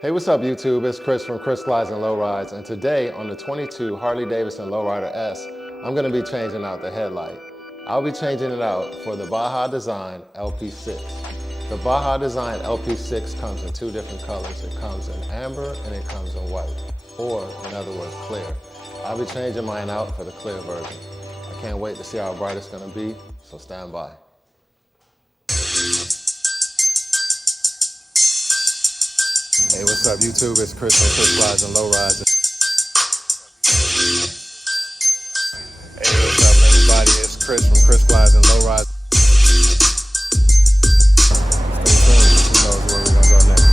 Hey, what's up YouTube? It's Chris from Chris Glides and Lowrides, and today on the 22 Harley-Davidson Lowrider S, I'm going to be changing out the headlight. I'll be changing it out for the Baja Designs LP-6. The Baja Designs LP-6 comes in two different colors. It comes in amber and it comes in white, or in other words, clear. I'll be changing mine out for the clear version. I can't wait to see how bright it's going to be, so stand by. Hey, what's up YouTube? It's Chris from Chris Glides and Lowrides. Hey, what's up everybody? It's Chris from Chris Glides and Lowrides. Stay tuned, who knows where we're gonna go next.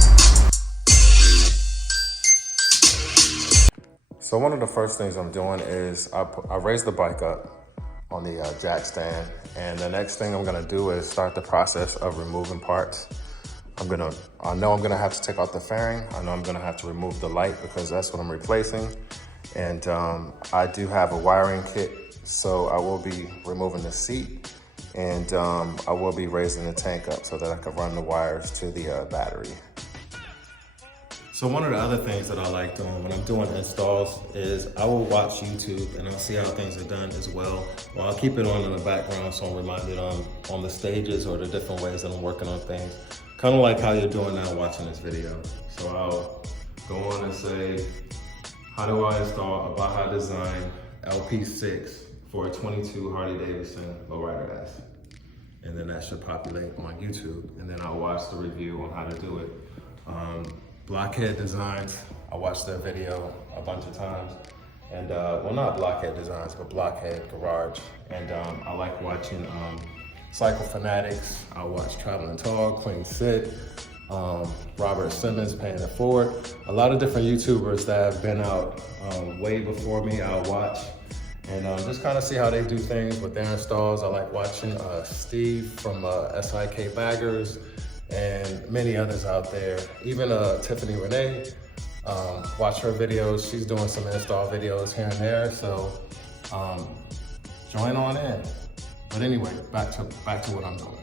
So one of the first things I'm doing is I raise the bike up on the jack stand, and the next thing I'm gonna do is start the process of removing parts. I know I'm gonna have to take out the fairing. I know I'm gonna have to remove the light because that's what I'm replacing. And I do have a wiring kit, so I will be removing the seat, and I will be raising the tank up so that I can run the wires to the battery. So one of the other things that I like doing when I'm doing installs is I will watch YouTube and I'll see how things are done as well. Well, I'll keep it on in the background so I'm reminded on the stages or the different ways that I'm working on things. Kind of like how you're doing now watching this video. So I'll go on and say, how do I install a Baja Designs LP-6 for a 22 Harley-Davidson Lowrider S? And then that should populate on YouTube. And then I'll watch the review on how to do it. Blockhead Designs, I watched their video a bunch of times. And well, not Blockhead Designs, but Blockhead Garage. And I like watching Cycle Fanatics. I watch Traveling Tall, Clean Sit, Robert Simmons paying it forward. A lot of different YouTubers that have been out way before me, I'll watch and just kind of see how they do things with their installs. I like watching Steve from SIK Baggers and many others out there. Even Tiffany Renee, watch her videos. She's doing some install videos here and there, so join on in. But anyway, back to what I'm doing.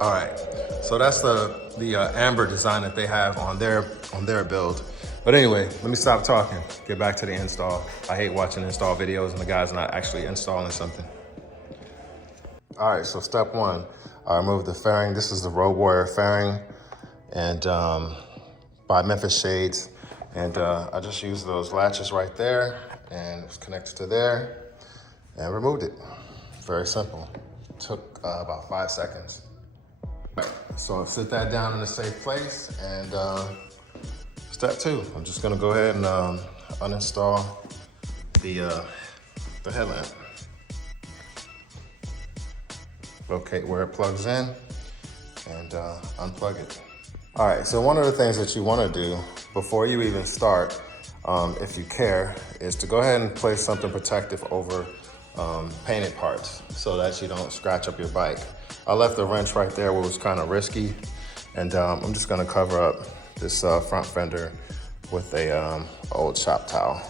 All right, so that's the amber design that they have on their build. But anyway, let me stop talking. Get back to the install. I hate watching install videos and the guy's not actually installing something. All right, so step one, I removed the fairing. This is the Road Warrior fairing, and by Memphis Shades, and I just used those latches right there, and it was connected to there, and removed it. Very simple. Took about 5 seconds. Right, so I'll sit that down in a safe place, and step two, I'm just gonna go ahead and uninstall the headlamp. Locate where it plugs in, and unplug it. All right, so one of the things that you wanna do before you even start, if you care, is to go ahead and place something protective over painted parts so that you don't scratch up your bike. I left the wrench right there where it was kind of risky, and I'm just gonna cover up this front fender with a old shop towel.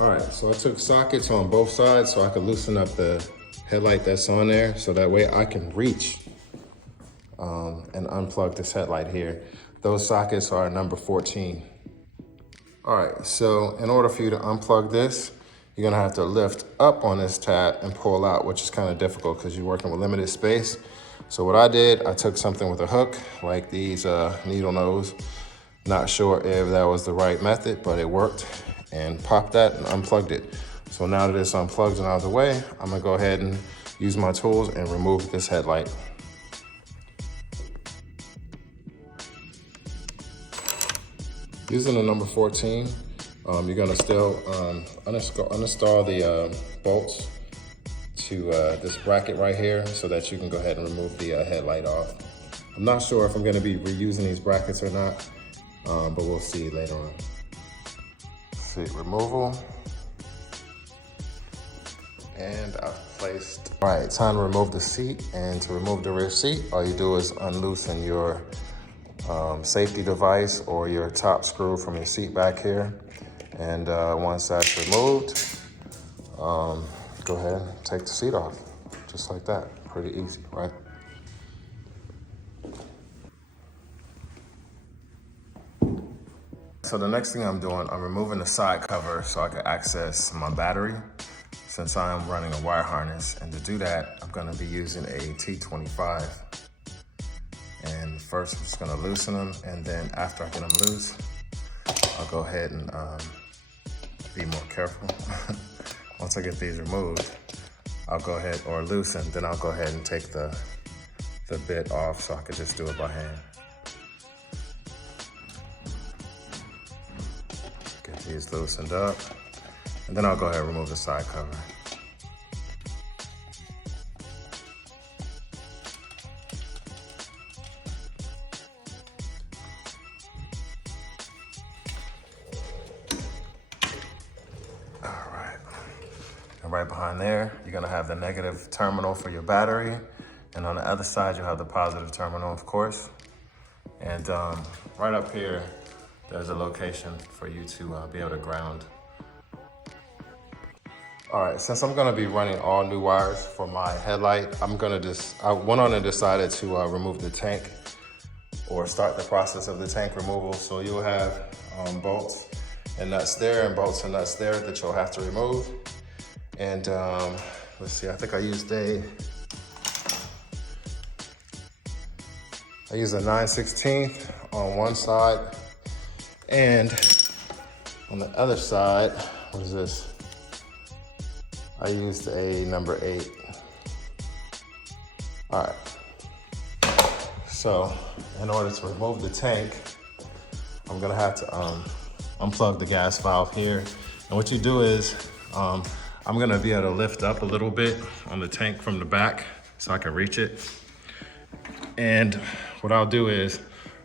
All right, so I took sockets on both sides so I could loosen up the headlight that's on there, so that way I can reach and unplug this headlight here. Those sockets are number 14. All right, so in order for you to unplug this, you're gonna have to lift up on this tab and pull out, which is kind of difficult because you're working with limited space. So what I did, I took something with a hook, like these needle nose. Not sure if that was the right method, but it worked, and popped that and unplugged it. So now that it's unplugged and out of the way, I'm gonna go ahead and use my tools and remove this headlight. Using the number 14, you're gonna still uninstall the bolts to this bracket right here so that you can go ahead and remove the headlight off. I'm not sure if I'm gonna be reusing these brackets or not, but we'll see later on. Seat removal. And I've placed. All right, time to remove the seat. And to remove the rear seat, all you do is unloosen your safety device or your top screw from your seat back here. And once that's removed, go ahead and take the seat off, just like that. Pretty easy, right? so the next thing I'm doing, I'm removing the side cover so I can access my battery since I am running a wire harness. And to do that, I'm gonna be using a T25. And first, I'm just gonna loosen them, and then after I get them loose, I'll go ahead and be more careful. Once I get these removed, I'll go ahead, or loosen, then I'll go ahead and take the bit off so I can just do it by hand. Get these loosened up, and then I'll go ahead and remove the side cover. Right behind there, you're gonna have the negative terminal for your battery. And on the other side, you'll have the positive terminal, of course. And right up here, there's a location for you to be able to ground. All right, since I'm gonna be running all new wires for my headlight, I went on and decided to remove the tank or start the process of the tank removal. So you'll have bolts and nuts there and bolts and nuts there that you'll have to remove. And let's see, I think I used a 9/16 on one side, and on the other side, what is this? I used a number 8. All right, so in order to remove the tank, I'm gonna have to unplug the gas valve here. And what you do is, I'm gonna be able to lift up a little bit on the tank from the back so I can reach it. And what I'll do is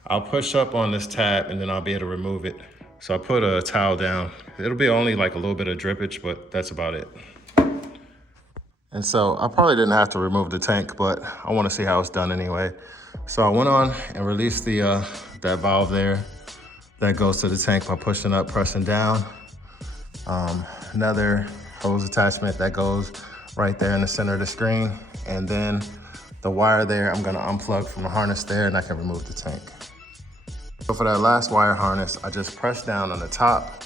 I'll push up on this tab and then I'll be able to remove it. So I put a towel down. It'll be only like a little bit of drippage, but that's about it. And so I probably didn't have to remove the tank, but I wanna see how it's done anyway. So I went on and released that valve there that goes to the tank by pushing up, pressing down. Another hose attachment that goes right there in the center of the screen. And then the wire there, I'm gonna unplug from the harness there and I can remove the tank. So for that last wire harness, I just pressed down on the top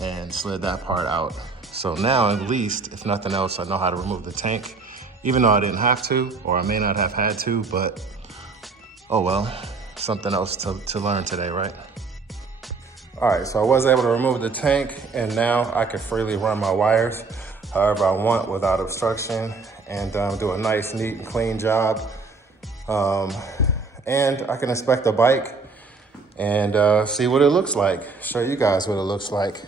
and slid that part out. So now at least, if nothing else, I know how to remove the tank, even though I didn't have to, or I may not have had to, but oh well, something else to learn today, right? All right, so I was able to remove the tank, and now I can freely run my wires however I want without obstruction, and do a nice, neat, and clean job. And I can inspect the bike and see what it looks like, show you guys what it looks like.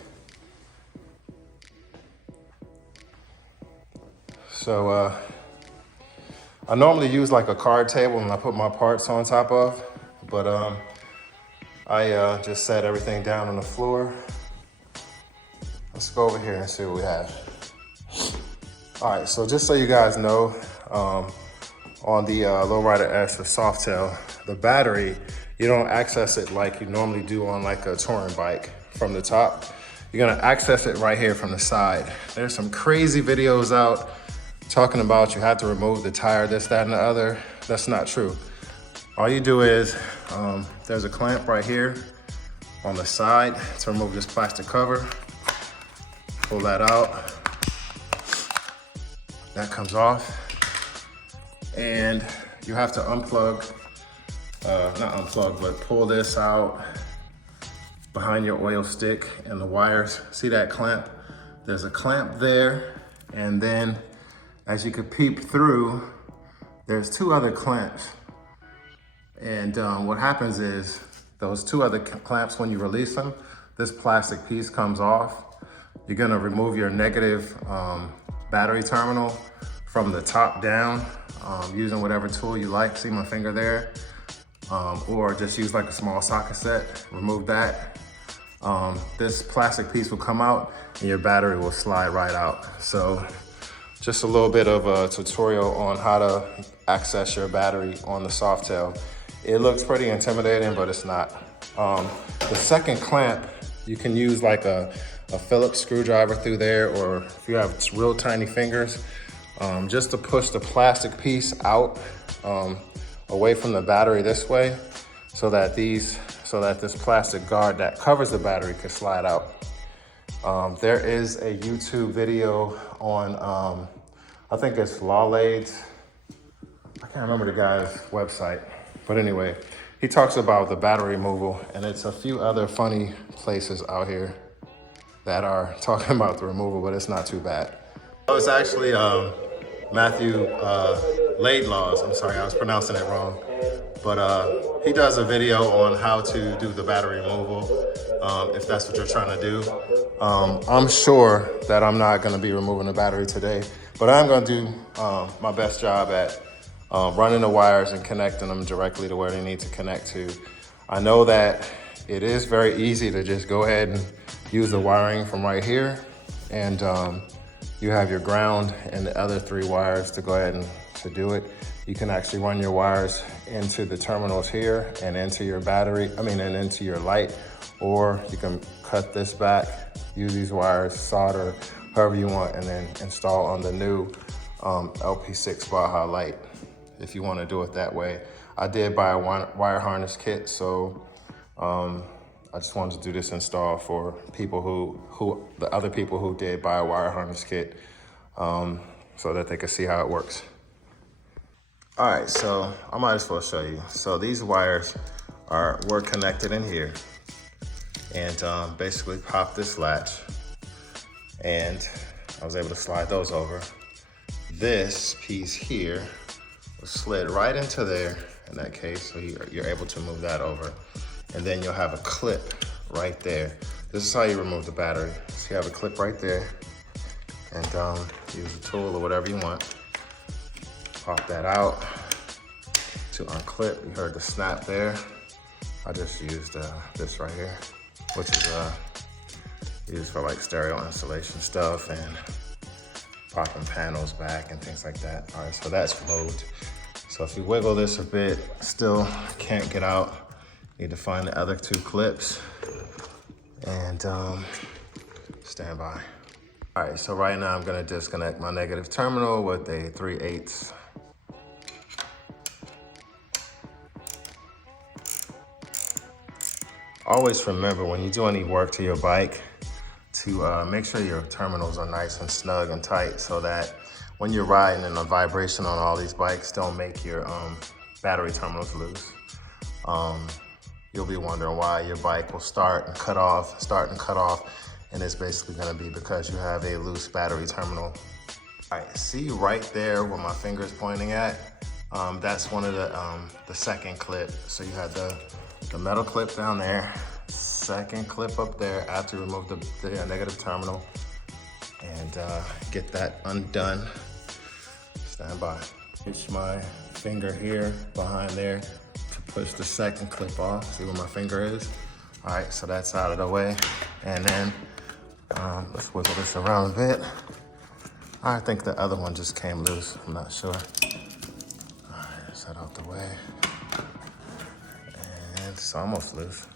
So I normally use like a card table when I put my parts on top of, but I just set everything down on the floor. Let's go over here and see what we have. All right, so just so you guys know, on the Lowrider S, the Softail, the battery, you don't access it like you normally do on like a touring bike from the top. You're gonna access it right here from the side. There's some crazy videos out talking about you have to remove the tire, this, that, and the other. That's not true. All you do is, there's a clamp right here on the side to remove this plastic cover. Pull that out. That comes off. And you have to unplug, not unplug, but pull this out behind your oil stick and the wires. See that clamp? There's a clamp there. And then as you can peep through, there's 2 other clamps. And what happens is those 2 other clamps, when you release them, this plastic piece comes off. You're gonna remove your negative battery terminal from the top down using whatever tool you like. See my finger there? Or just use like a small socket set, remove that. This plastic piece will come out and your battery will slide right out. So just a little bit of a tutorial on how to access your battery on the Softail. It looks pretty intimidating, but it's not. The second clamp, you can use like a Phillips screwdriver through there, or if you have real tiny fingers, just to push the plastic piece out away from the battery this way, so that these so that this plastic guard that covers the battery can slide out. There is a YouTube video on, I think it's Lowrider. I can't remember the guy's website, but anyway, he talks about the battery removal, and it's a few other funny places out here that are talking about the removal, but it's not too bad. Oh, it's actually Matthew Laidlaws. I'm sorry, I was pronouncing it wrong. But he does a video on how to do the battery removal, if that's what you're trying to do. I'm sure that I'm not gonna be removing the battery today, but I'm gonna do my best job at running the wires and connecting them directly to where they need to connect to. I know that it is very easy to just go ahead and use the wiring from right here, and you have your ground and the other 3 wires to go ahead and to do it. You can actually run your wires into the terminals here and into your battery, and into your light, or you can cut this back, use these wires, solder, however you want, and then install on the new LP-6 Baja light, if you want to do it that way. I did buy a wire harness kit, so I just wanted to do this install for people the other people who did buy a wire harness kit, so that they could see how it works. All right, so I might as well show you. So these wires were connected in here, and basically pop this latch, and I was able to slide those over. This piece here was slid right into there in that case, so you're able to move that over. And then you'll have a clip right there. This is how you remove the battery. So you have a clip right there, and use a tool or whatever you want. Pop that out to unclip. You heard the snap there. I just used this right here, which is used for like stereo installation stuff and popping panels back and things like that. All right, so that's loaded. So if you wiggle this a bit, still can't get out. Need to find the other 2 clips and stand by. All right, so right now I'm gonna disconnect my negative terminal with a 3/8. Always remember when you do any work to your bike to make sure your terminals are nice and snug and tight, so that when you're riding and the vibration on all these bikes don't make your battery terminals loose. You'll be wondering why your bike will start and cut off, and it's basically gonna be because you have a loose battery terminal. All right, see right there where my finger's pointing at? That's one of the second clip. So you had the metal clip down there, second clip up there after you remove the negative terminal, and get that undone. Stand by. Reach my finger here behind there to push the second clip off. See where my finger is? All right, so that's out of the way. And then let's wiggle this around a bit. I think the other one just came loose, I'm not sure. All right, let's that out the way. And it's almost loose.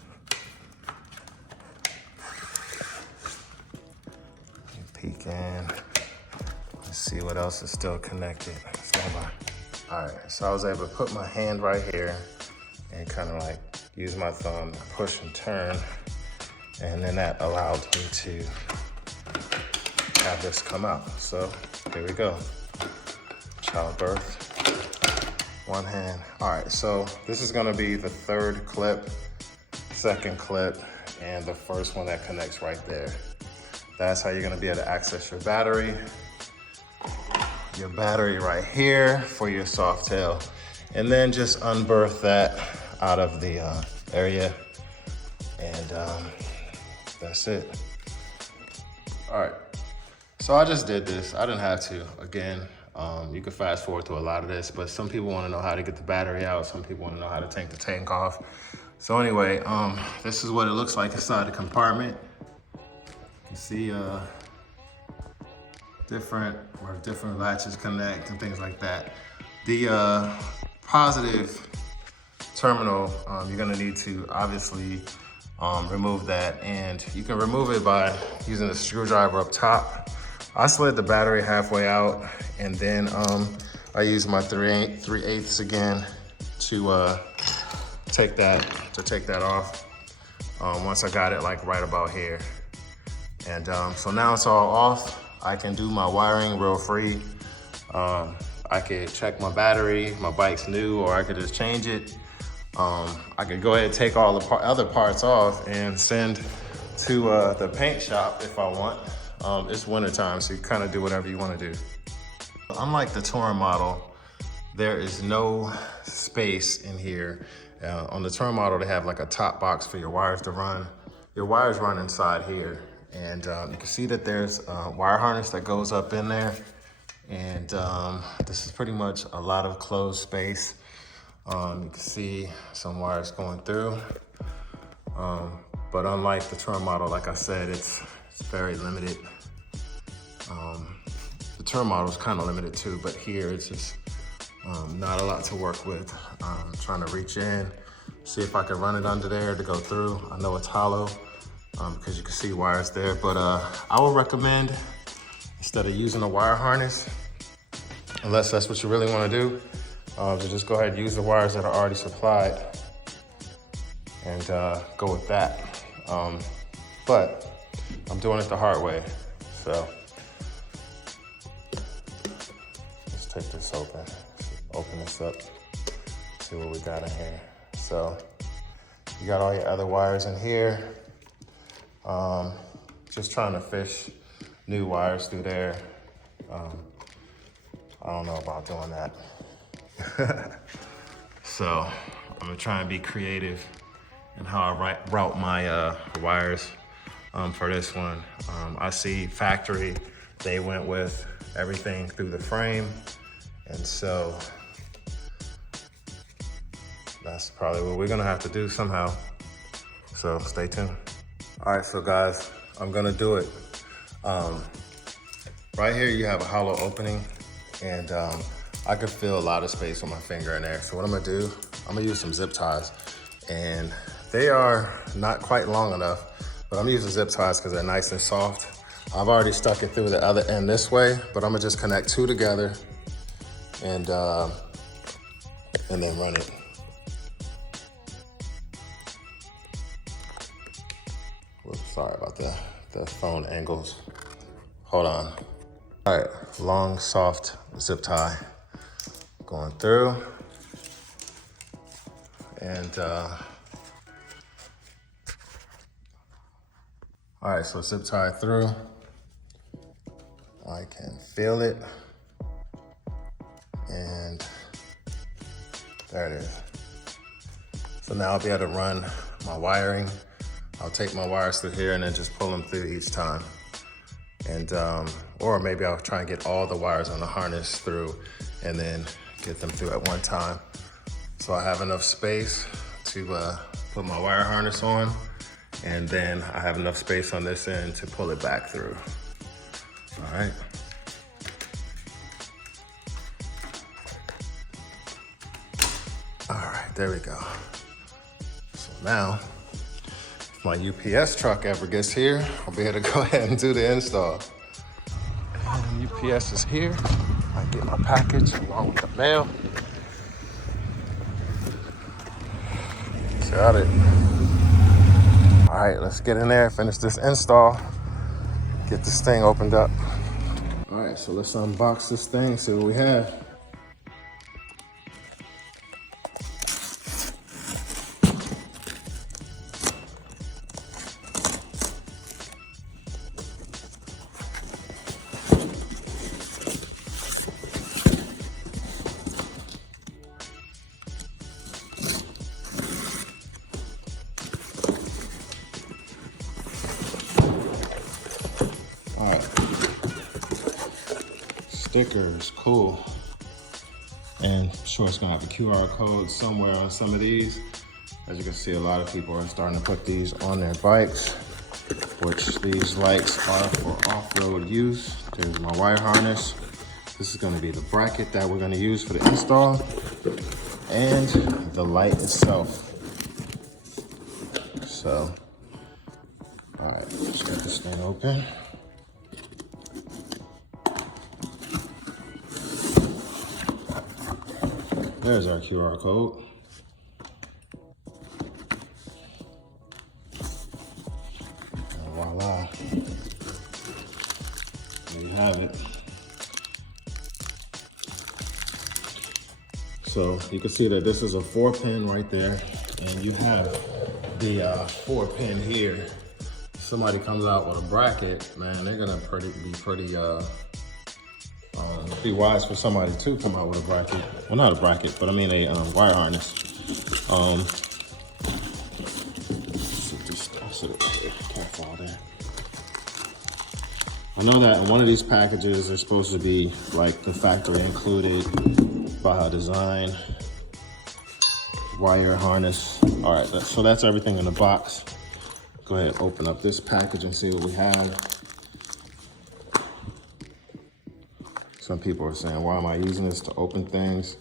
Peek in. Let's see what else is still connected. Stand by. All right, so I was able to put my hand right here and kind of like use my thumb, push and turn, and then that allowed me to have this come out. So here we go. Childbirth, one hand. All right, so this is gonna be the 3rd clip, 2nd clip, and the first one that connects right there. That's how you're gonna be able to access your battery. Your battery right here for your soft tail. And then just unberth that out of the area. And that's it. All right, so I just did this. I didn't have to. Again, you can fast forward to a lot of this, but some people wanna know how to get the battery out. Some people wanna know how to take the tank off. So anyway, this is what it looks like inside the compartment. You see different latches connect and things like that. The positive terminal, you're gonna need to obviously remove that, and you can remove it by using a screwdriver up top. I slid the battery halfway out, and then I used my 3/8 again to take that off once I got it like right about here. And so now it's all off. I can do my wiring real free. I could check my battery, my bike's new, or I could just change it. I could go ahead and take all the other parts off and send to the paint shop if I want. It's wintertime, so you kind of do whatever you want to do. Unlike the Touring model, there is no space in here. On the Touring model, they have like a top box for your wires to run. Your wires run inside here. And you can see that there's a wire harness that goes up in there. And this is pretty much a lot of closed space. You can see some wires going through. But unlike the Touring model, like I said, it's very limited. The Touring model is kind of limited too, but here it's just not a lot to work with. I'm trying to reach in, see if I can run it under there to go through. I know it's hollow because you can see wires there, but I would recommend, instead of using a wire harness, unless that's what you really want to do, to just go ahead and use the wires that are already supplied and go with that. But I'm doing it the hard way, so let's take this open. Open this up, see what we got in here. So you got all your other wires in here. Just trying to fish new wires through there. I don't know about doing that. So I'm gonna try and be creative in how I route my wires for this one. I see factory, they went with everything through the frame. And so that's probably what we're gonna have to do somehow. So stay tuned. All right, so guys, I'm gonna do it. Right here, you have a hollow opening, and I could feel a lot of space with my finger in there. So what I'm gonna do, I'm gonna use some zip ties, and they are not quite long enough, but I'm using zip ties because they're nice and soft. I've already stuck it through the other end this way, but I'm gonna just connect two together and then run it. Whoops, sorry about that. The phone angles. Hold on. All right, long, soft zip tie going through. And all right, so zip tie through. I can feel it. And there it is. So now I'll be able to run my wiring. I'll take my wires through here and then just pull them through each time. And, or maybe I'll try and get all the wires on the harness through and then get them through at one time. So I have enough space to put my wire harness on, and then I have enough space on this end to pull it back through. All right. All right, there we go. So now, if my UPS truck ever gets here, I'll be able to go ahead and do the install. And UPS is here. I get my package along with the mail. Got it. All right, let's get in there, finish this install, get this thing opened up. All right, so let's unbox this thing, see what we have. Stickers, cool. And I'm sure it's gonna have a QR code somewhere on some of these. As you can see, a lot of people are starting to put these on their bikes, which these lights are for off-road use. There's my wire harness. This is gonna be the bracket that we're gonna use for the install, and the light itself. So, all right, let's get this thing open. There's our QR code. Voila. There you have it. So you can see that this is a 4-pin right there, and you have the 4-pin here. Somebody comes out with a bracket, man, they're gonna be wise for somebody to come out with a bracket. Well, not a bracket, but I mean a wire harness. I know that in one of these packages, they're supposed to be like the factory included Baja Design wire harness. All right, so that's everything in the box. Go ahead and open up this package and see what we have. Some people are saying, why am I using this to open things?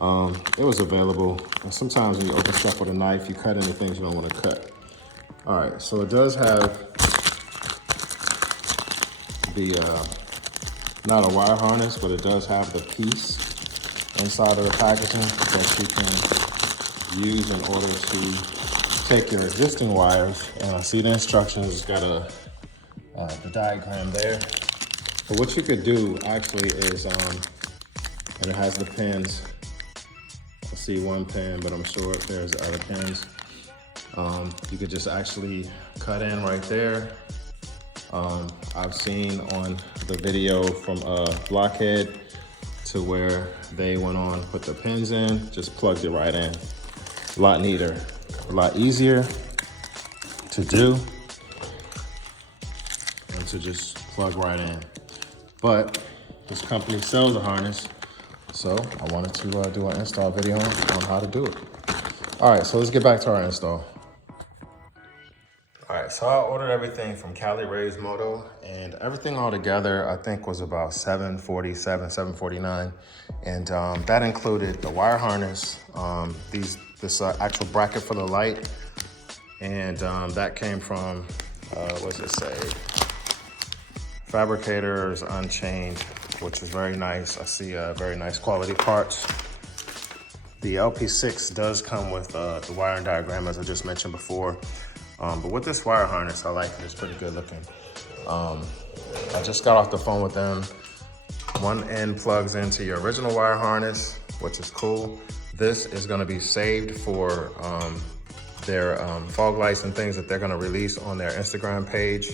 It was available. And sometimes when you open stuff with a knife, you cut into things you don't want to cut. All right, so it does have the, not a wire harness, but it does have the piece inside of the packaging that you can use in order to take your existing wires. And I see the instructions, it's got the diagram there. But what you could do actually is, and it has the pins. I see one pin, but I'm sure there's other pins. You could just actually cut in right there. I've seen on the video from Blockhead to where they went on, put the pins in, just plugged it right in. A lot neater, a lot easier to do, and to just plug right in. But this company sells a harness, so I wanted to do an install video on how to do it. All right, so let's get back to our install. All right, so I ordered everything from Cali Ray's Moto, and everything all together I think was about $747, $749, and that included the wire harness, this actual bracket for the light, and that came from what does it say? Fabricators Unchained, which is very nice. I see very nice quality parts. The LP-6 does come with the wiring diagram, as I just mentioned before. But with this wire harness, I like it. It's pretty good looking. I just got off the phone with them. One end plugs into your original wire harness, which is cool. This is gonna be saved for their fog lights and things that they're gonna release on their Instagram page.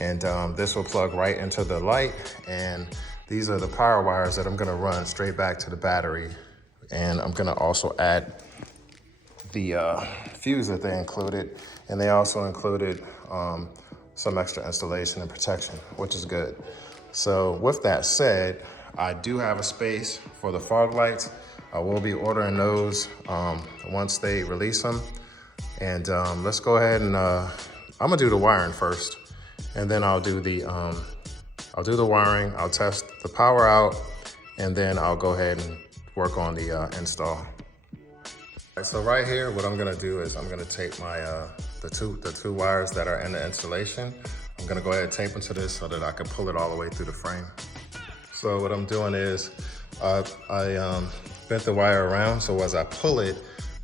And this will plug right into the light. And these are the power wires that I'm gonna run straight back to the battery. And I'm gonna also add the fuse that they included. And they also included some extra installation and protection, which is good. So with that said, I do have a space for the fog lights. I will be ordering those once they release them. And let's go ahead and I'm gonna do the wiring first. And then I'll do the wiring, I'll test the power out, and then I'll go ahead and work on the install. All right, so right here, what I'm gonna do is I'm gonna tape my, the two wires that are in the installation. I'm gonna go ahead and tape them to this so that I can pull it all the way through the frame. So what I'm doing is, I bent the wire around, so as I pull it,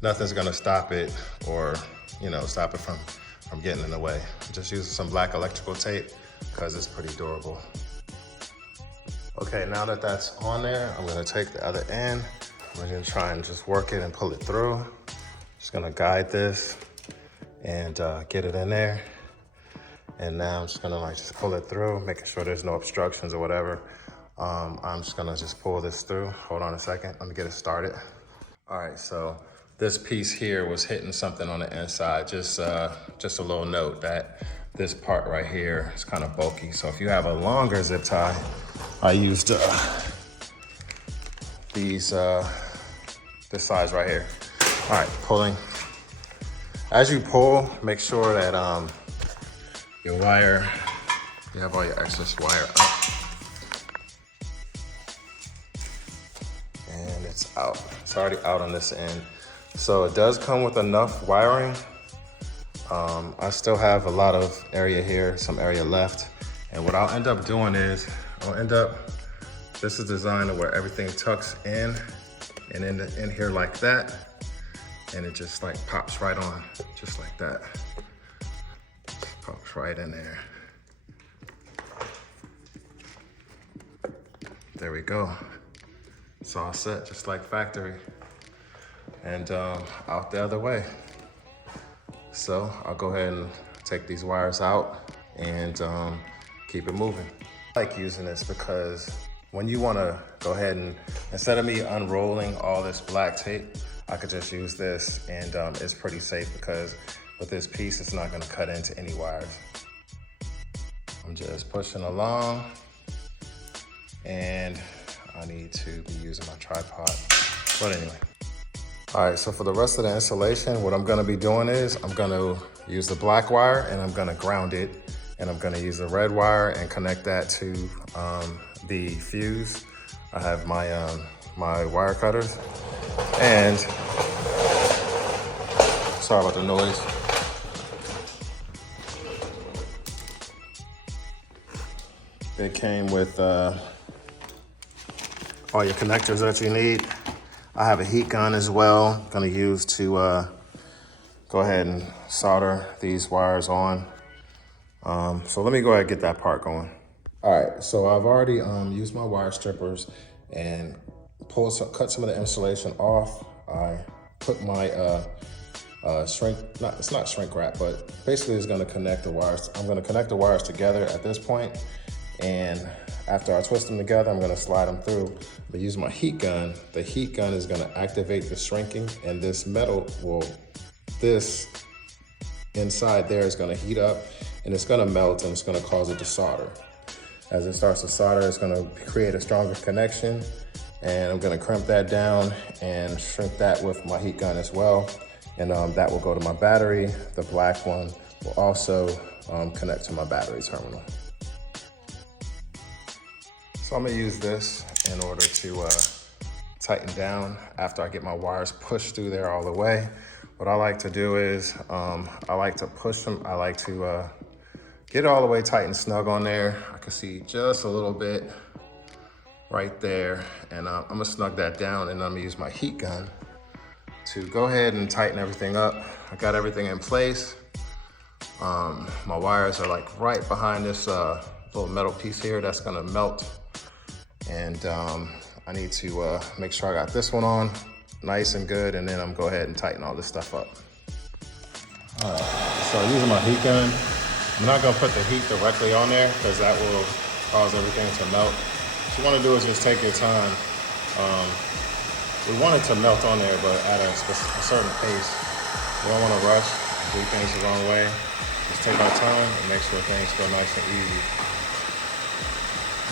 nothing's gonna stop it or, stop it from getting in the way. I'm just using some black electrical tape because it's pretty durable. Okay, now that that's on there, I'm gonna take the other end. I'm gonna try and just work it and pull it through. Just gonna guide this and get it in there. And now I'm just gonna just pull it through, making sure there's no obstructions or whatever. I'm just gonna pull this through. Hold on a second, let me get it started. All right, so this piece here was hitting something on the inside. Just a little note that this part right here is kind of bulky. So if you have a longer zip tie, I used this size right here. All right, pulling. As you pull, make sure that your wire, you have all your excess wire up. And it's out. It's already out on this end. So it does come with enough wiring. I still have a lot of area here, some area left. And what I'll end up doing is, this is designed where everything tucks in and in here like that. And it just pops right on, just like that. Pumps right in there. There we go. It's all set, just like factory. And out the other way. So I'll go ahead and take these wires out and keep it moving. I like using this because when you want to go ahead and, instead of me unrolling all this black tape, I could just use this, and it's pretty safe because with this piece, it's not going to cut into any wires. I'm just pushing along, and I need to be using my tripod. But anyway. All right, so for the rest of the installation, what I'm gonna be doing is I'm gonna use the black wire and I'm gonna ground it, and I'm gonna use the red wire and connect that to the fuse. I have my, my wire cutters, and sorry about the noise. It came with all your connectors that you need. I have a heat gun as well, I'm gonna use to go ahead and solder these wires on. So let me go ahead and get that part going. All right, so I've already used my wire strippers and cut some of the insulation off. I put my it's not shrink wrap, but basically it's gonna connect the wires. I'm gonna connect the wires together at this point, and after I twist them together, I'm gonna slide them through. But use my heat gun. The heat gun is gonna activate the shrinking, and this metal this inside there is gonna heat up, and it's gonna melt, and it's gonna cause it to solder. As it starts to solder, it's gonna create a stronger connection, and I'm gonna crimp that down and shrink that with my heat gun as well. And that will go to my battery. The black one will also connect to my battery terminal. So I'm gonna use this in order to tighten down after I get my wires pushed through there all the way. What I like to do is I like to push them. I like to get it all the way tight and snug on there. I can see just a little bit right there. And I'm gonna snug that down, and I'm gonna use my heat gun to go ahead and tighten everything up. I got everything in place. My wires are like right behind this little metal piece here that's gonna melt. And I need to make sure I got this one on nice and good, and then I'm gonna go ahead and tighten all this stuff up. All right, so using my heat gun, I'm not gonna put the heat directly on there because that will cause everything to melt. What you wanna do is just take your time. We want it to melt on there, but at a certain pace. We don't wanna rush, do things the wrong way. Just take our time and make sure things go nice and easy.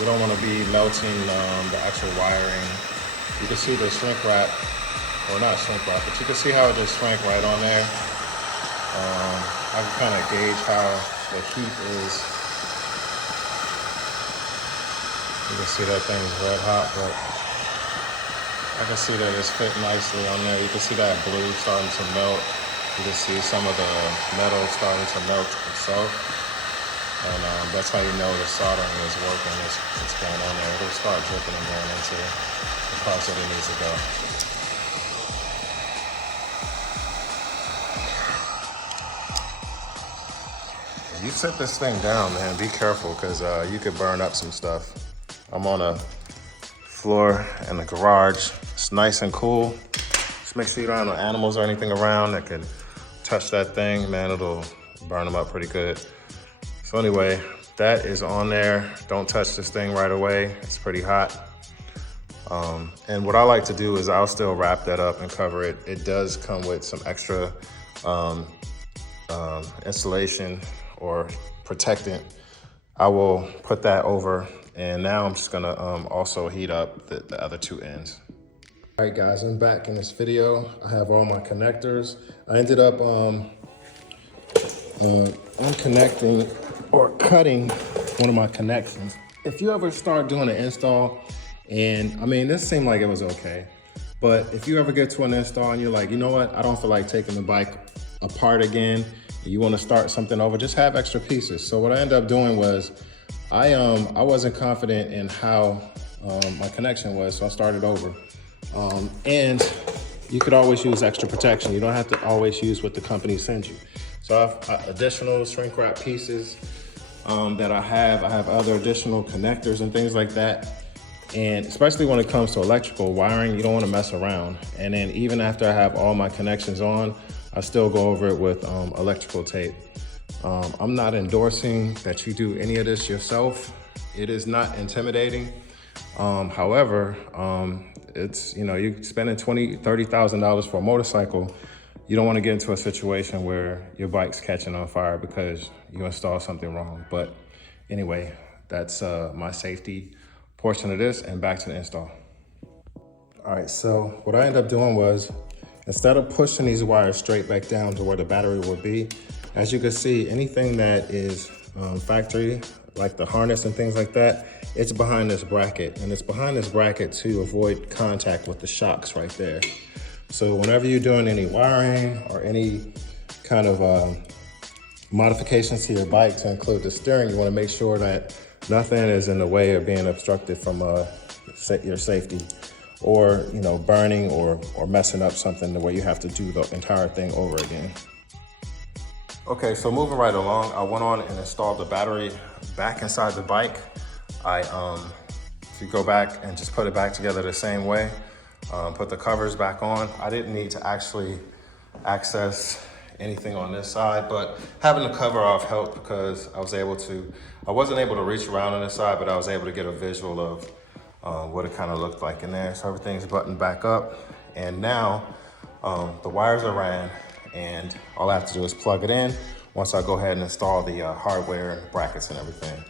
We don't want to be melting the actual wiring. You can see the shrink wrap, or not shrink wrap, but you can see how it just shrank right on there. I can kind of gauge how the heat is. You can see that thing's red hot, but I can see that it's fit nicely on there. You can see that blue starting to melt. You can see some of the metal starting to melt itself. And that's how you know the soldering is working, it's going on there. It'll start dripping and going into the parts that it needs to go. You set this thing down, man, be careful, because you could burn up some stuff. I'm on a floor in the garage. It's nice and cool. Just make sure you don't have no animals or anything around that could touch that thing, man, it'll burn them up pretty good. So anyway, that is on there. Don't touch this thing right away. It's pretty hot. And what I like to do is I'll still wrap that up and cover it. It does come with some extra insulation or protectant. I will put that over, and now I'm just gonna also heat up the other two ends. All right guys, I'm back in this video. I have all my connectors. I ended up unconnecting or cutting one of my connections. If you ever start doing an install, and I mean, this seemed like it was okay, but if you ever get to an install and you're like, you know what, I don't feel like taking the bike apart again, you wanna start something over, just have extra pieces. So what I ended up doing was, I wasn't confident in how my connection was, so I started over. And you could always use extra protection. You don't have to always use what the company sends you. So stuff, additional shrink wrap pieces that I have other additional connectors and things like that. And especially when it comes to electrical wiring, you don't want to mess around. And then even after I have all my connections on, I still go over it with electrical tape. I'm not endorsing that you do any of this yourself. It is not intimidating. However, it's, you know, you're spending $20,000, $30,000 for a motorcycle. You don't want to get into a situation where your bike's catching on fire because you installed something wrong. But anyway, that's my safety portion of this, and back to the install. All right, so what I ended up doing was, instead of pushing these wires straight back down to where the battery will be, as you can see, anything that is factory, like the harness and things like that, it's behind this bracket. And it's behind this bracket to avoid contact with the shocks right there. So whenever you're doing any wiring or any kind of modifications to your bike to include the steering, you want to make sure that nothing is in the way of being obstructed from your safety, or, you know, burning or messing up something the way you have to do the entire thing over again. Okay, so moving right along, I went on and installed the battery back inside the bike. If you go back and just put it back together the same way, put the covers back on. I didn't need to actually access anything on this side, but having the cover off helped because I wasn't able to reach around on this side, but I was able to get a visual of what it kind of looked like in there. So everything's buttoned back up. And now the wires are ran, and all I have to do is plug it in once I go ahead and install the hardware and brackets and everything.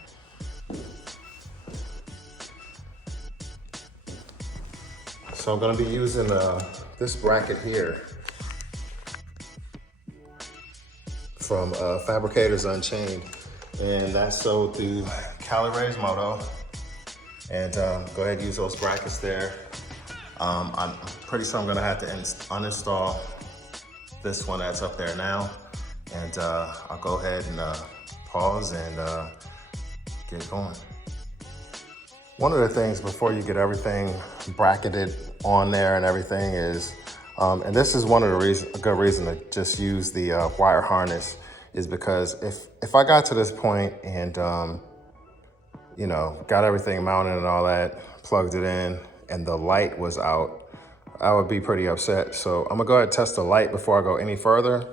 So I'm gonna be using this bracket here from Fabricators Unchained, and that's sold through Cali Ray's Moto. And go ahead and use those brackets there. I'm pretty sure I'm gonna have to uninstall this one that's up there now. And I'll go ahead and pause and get going. One of the things before you get everything bracketed on there and everything is, and this is one of the a good reason to just use the wire harness, is because if I got to this point and you know, got everything mounted and all that, plugged it in, and the light was out, I would be pretty upset. So I'm gonna go ahead and test the light before I go any further.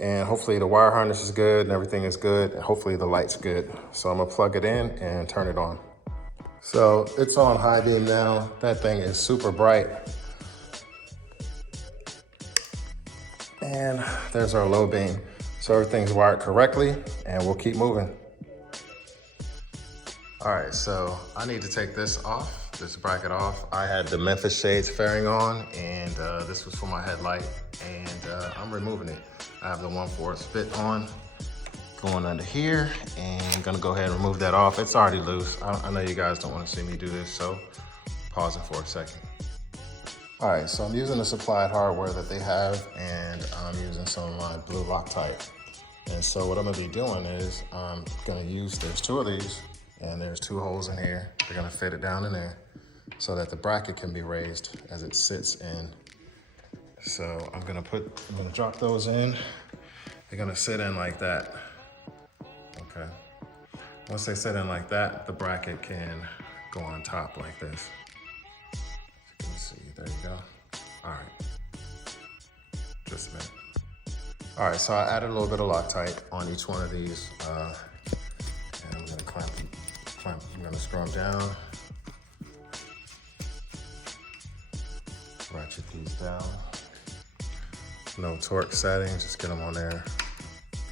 And hopefully the wire harness is good and everything is good, and hopefully the light's good. So I'm gonna plug it in and turn it on. So it's on high beam now. That thing is super bright. And there's our low beam. So everything's wired correctly, and we'll keep moving. All right, so I need to take this off, this bracket off. I had the Memphis shades fairing on, and this was for my headlight, and I'm removing it. I have the 1/4 fit on, going under here, and I'm gonna go ahead and remove that off. It's already loose. I know you guys don't wanna see me do this, so pause it for a second. All right, so I'm using the supplied hardware that they have, and I'm using some of my blue Loctite. And so what I'm gonna be doing is I'm gonna use, there's 2 of these, and there's 2 holes in here. They're gonna fit it down in there so that the bracket can be raised as it sits in. So I'm gonna drop those in. They're gonna sit in like that. Okay. Once they sit in like that, the bracket can go on top like this. You can see, there you go. All right, just a minute. All right, so I added a little bit of Loctite on each one of these. And I'm gonna clamp, I'm gonna screw them down. Ratchet these down. No torque settings, just get them on there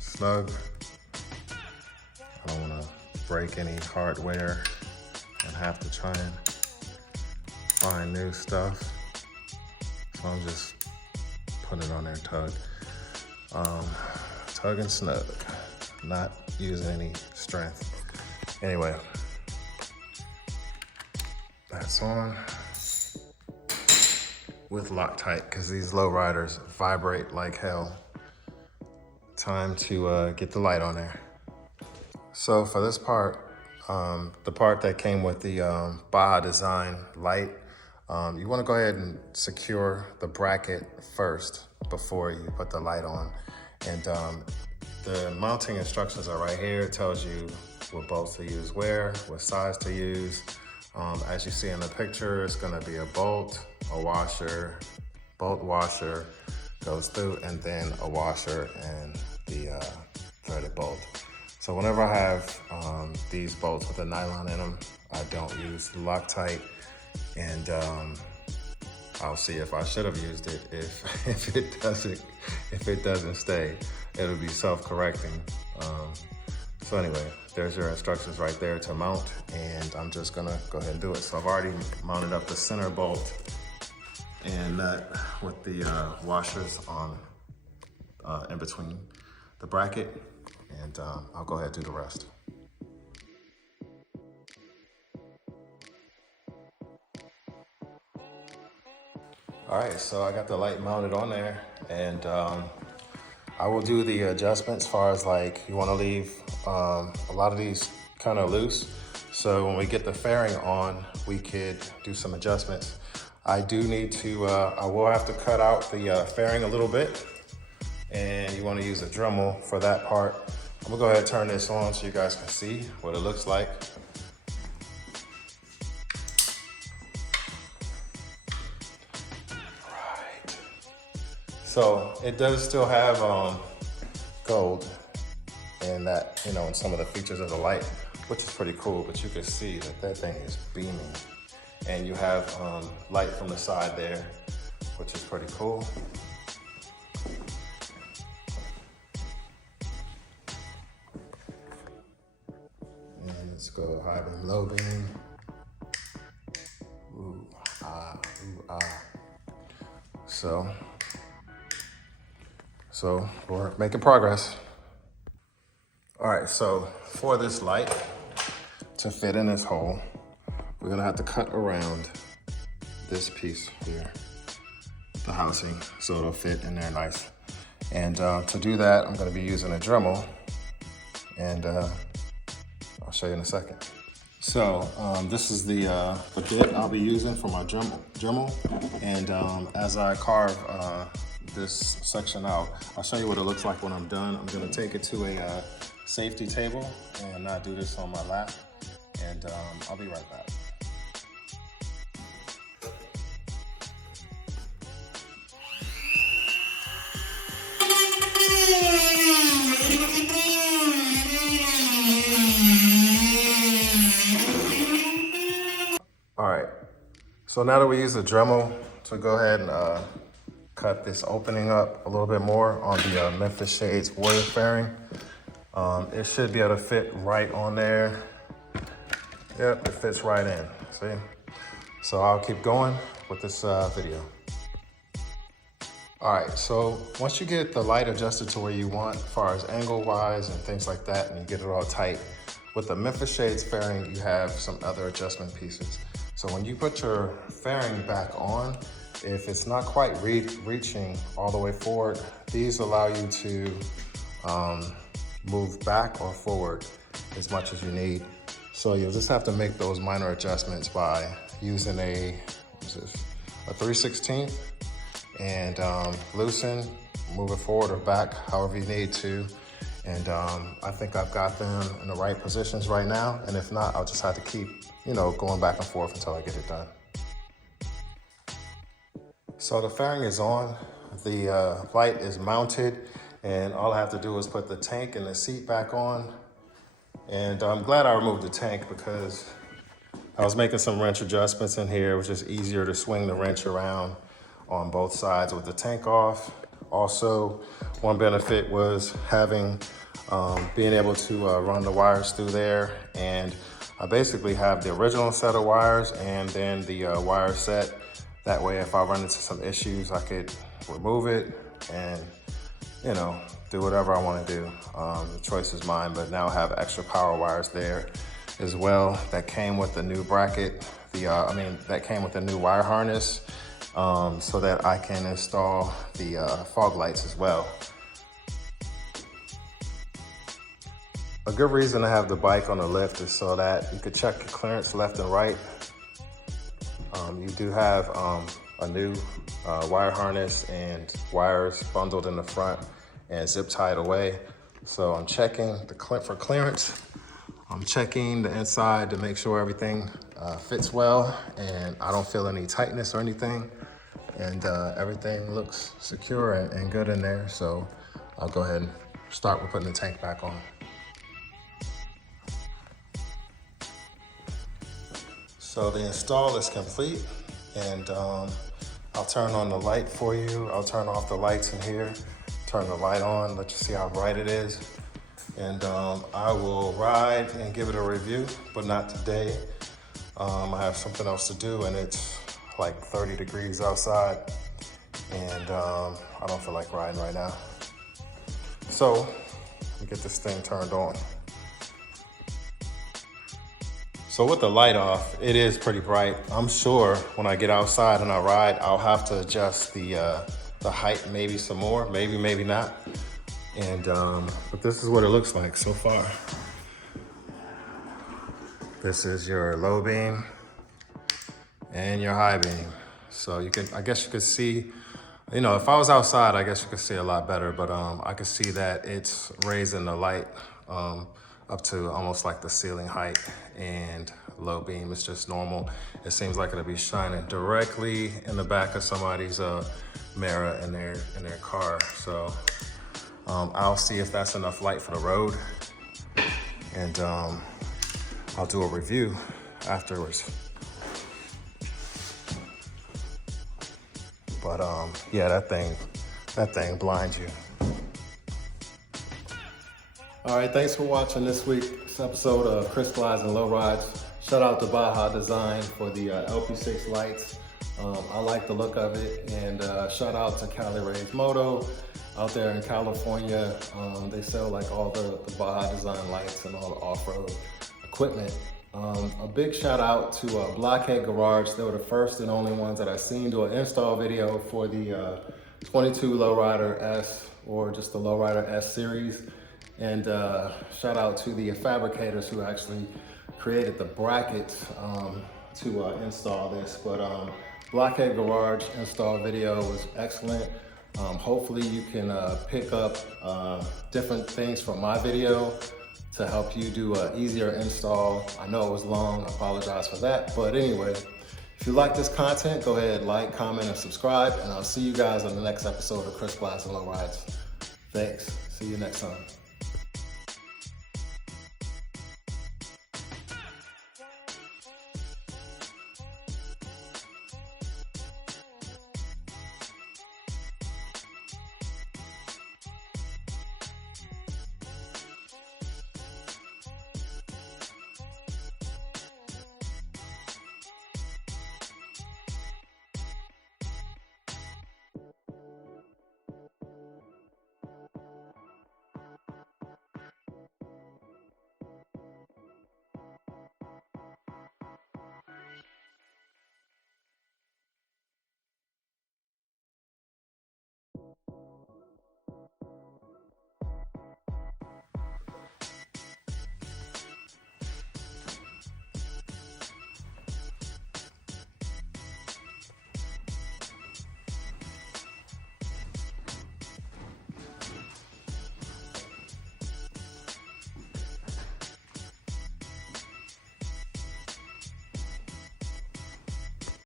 snug. I don't wanna break any hardware and have to try and find new stuff. So I'm just putting it on there, tug and snug, not using any strength. Anyway, that's on with Loctite, because these lowriders vibrate like hell. Time to get the light on there. So for this part, the part that came with the Baja Design light, you want to go ahead and secure the bracket first before you put the light on. And the mounting instructions are right here. It tells you what bolts to use where, what size to use. As you see in the picture, it's gonna be a bolt, a washer, bolt washer goes through, and then a washer and the threaded bolt. So whenever I have these bolts with a nylon in them, I don't use Loctite, and I'll see if I should have used it. If it doesn't stay, it'll be self-correcting. So anyway, there's your instructions right there to mount, and I'm just gonna go ahead and do it. So I've already mounted up the center bolt and nut with the washers on in between the bracket, and I'll go ahead and do the rest. All right, so I got the light mounted on there, and I will do the adjustments as far as like you want to leave a lot of these kind of loose. So when we get the fairing on, we could do some adjustments. I do need to, I will have to cut out the fairing a little bit, and you want to use a Dremel for that part. I'm gonna go ahead and turn this on so you guys can see what it looks like. So it does still have gold and that, you know, in some of the features of the light, which is pretty cool, but you can see that that thing is beaming. And you have light from the side there, which is pretty cool. And let's go high beam, low beam. Ooh, ah, ooh, ah. So we're making progress. All right, so for this light to fit in this hole, we're gonna have to cut around this piece here, the housing, so it'll fit in there nice. And to do that, I'm gonna be using a Dremel, and I'll show you in a second. So this is the bit I'll be using for my Dremel. And as I carve this section out, I'll show you what it looks like when I'm done. I'm gonna take it to a safety table and not do this on my lap. And I'll be right back. All right, so now that we use the Dremel to go ahead and cut this opening up a little bit more on the Memphis Shades Warrior fairing, it should be able to fit right on there. Yep, it fits right in, see? So I'll keep going with this video. All right, so once you get the light adjusted to where you want, as far as angle-wise and things like that, and you get it all tight, with the Memphis Shades fairing, you have some other adjustment pieces. So when you put your fairing back on, if it's not quite reaching all the way forward, these allow you to move back or forward as much as you need. So you'll just have to make those minor adjustments by using a 3/16 and loosen, move it forward or back, however you need to. And I think I've got them in the right positions right now. And if not, I'll just have to keep, you know, going back and forth until I get it done. So the fairing is on, the light is mounted, and all I have to do is put the tank and the seat back on. And I'm glad I removed the tank because I was making some wrench adjustments in here. It was just easier to swing the wrench around on both sides with the tank off. Also, one benefit was having, being able to run the wires through there. And I basically have the original set of wires and then the wire set. That way, if I run into some issues, I could remove it and, you know, do whatever I want to do. The choice is mine, but now I have extra power wires there as well that came with the new bracket. That came with the new wire harness so that I can install the fog lights as well. A good reason to have the bike on the lift is so that you could check your clearance left and right. You do have a new wire harness and wires bundled in the front and zip tied away. So I'm checking for clearance. I'm checking the inside to make sure everything fits well and I don't feel any tightness or anything. And everything looks secure and good in there. So I'll go ahead and start with putting the tank back on. So the install is complete, and I'll turn on the light for you. I'll turn off the lights in here, turn the light on, let you see how bright it is. And I will ride and give it a review, but not today. I have something else to do, and it's like 30 degrees outside, and I don't feel like riding right now. So let me get this thing turned on. So with the light off, it is pretty bright. I'm sure when I get outside and I ride, I'll have to adjust the height maybe some more, maybe not. And but this is what it looks like so far. This is your low beam and your high beam. So you can, I guess you could see, you know, if I was outside, I guess you could see a lot better, but I could see that it's raising the light up to almost like the ceiling height, and low beam is just normal. It seems like it'll be shining directly in the back of somebody's mirror in their car. So I'll see if that's enough light for the road, and I'll do a review afterwards. But yeah, that thing blinds you. All right, thanks for watching this week's episode of Chris Flies and Lowrides. Shout out to Baja Designs for the LP-6 lights. I like the look of it, and shout out to Cali Ray's Moto out there in California. They sell like all the Baja Design lights and all the off-road equipment. A big shout out to Blockhead Garage. They were the first and only ones that I seen do an install video for the 22 Lowrider S, or just the Lowrider S series. And shout out to the fabricators who actually created the brackets to install this. But Blockhead Garage install video was excellent. Hopefully you can pick up different things from my video to help you do an easier install. I know it was long, I apologize for that. But anyway, if you like this content, go ahead, like, comment, and subscribe, and I'll see you guys on the next episode of Chris Flies and Lowrides. Thanks, see you next time.